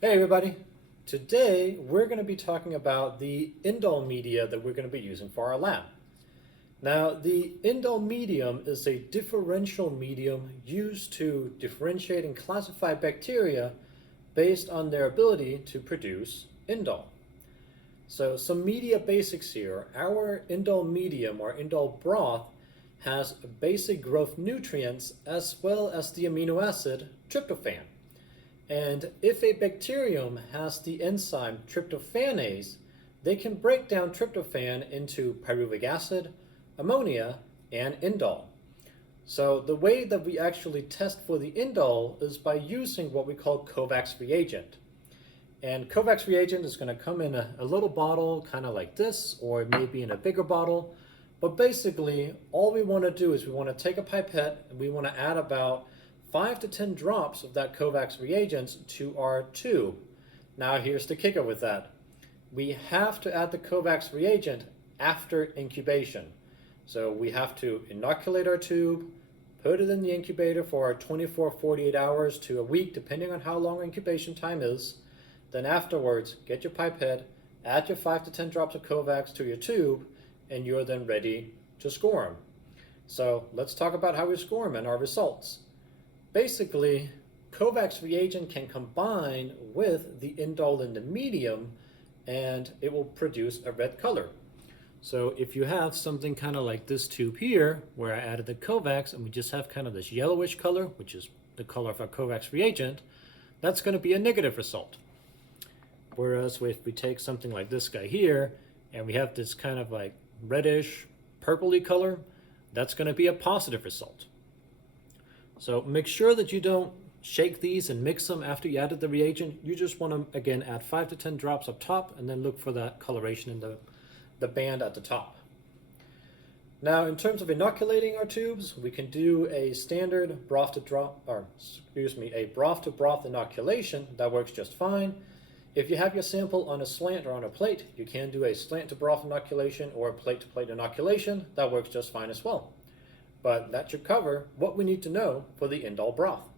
Hey everybody! Today we're going to be talking about the indole media that we're going to be using for our lab. Now the indole medium is a differential medium used to differentiate and classify bacteria based on their ability to produce indole. So some media basics here. Our indole medium or indole broth has basic growth nutrients as well as the amino acid tryptophan. And if a bacterium has the enzyme tryptophanase, they can break down tryptophan into pyruvic acid, ammonia, and indole. So the way that we actually test for the indole is by using what we call Kovacs reagent. And Kovacs reagent is going to come in a little bottle, kind of like this, or maybe in a bigger bottle. But basically, all we want to do is we want to take a pipette and we want to add about 5 to 10 drops of that Kovacs reagents to our tube. Now here's the kicker with that. We have to add the Kovacs reagent after incubation. So we have to inoculate our tube, put it in the incubator for 24, 48 hours to a week, depending on how long incubation time is. Then afterwards, get your pipette, add your 5 to 10 drops of Kovacs to your tube, and you're then ready to score them. So let's talk about how we score them and our results. Basically, Kovacs reagent can combine with the indole in the medium and it will produce a red color. So if you have something kind of like this tube here, where I added the Kovacs and we just have kind of this yellowish color, which is the color of our Kovacs reagent, that's going to be a negative result. Whereas if we take something like this guy here and we have this kind of like reddish, purpley color, that's going to be a positive result. So make sure that you don't shake these and mix them after you added the reagent. You just want to, again, add 5 to 10 drops up top and then look for that coloration in the band at the top. Now, in terms of inoculating our tubes, we can do a standard broth to broth inoculation. That works just fine. If you have your sample on a slant or on a plate, you can do a slant to broth inoculation or a plate to plate inoculation. That works just fine as well. But that should cover what we need to know for the indole broth.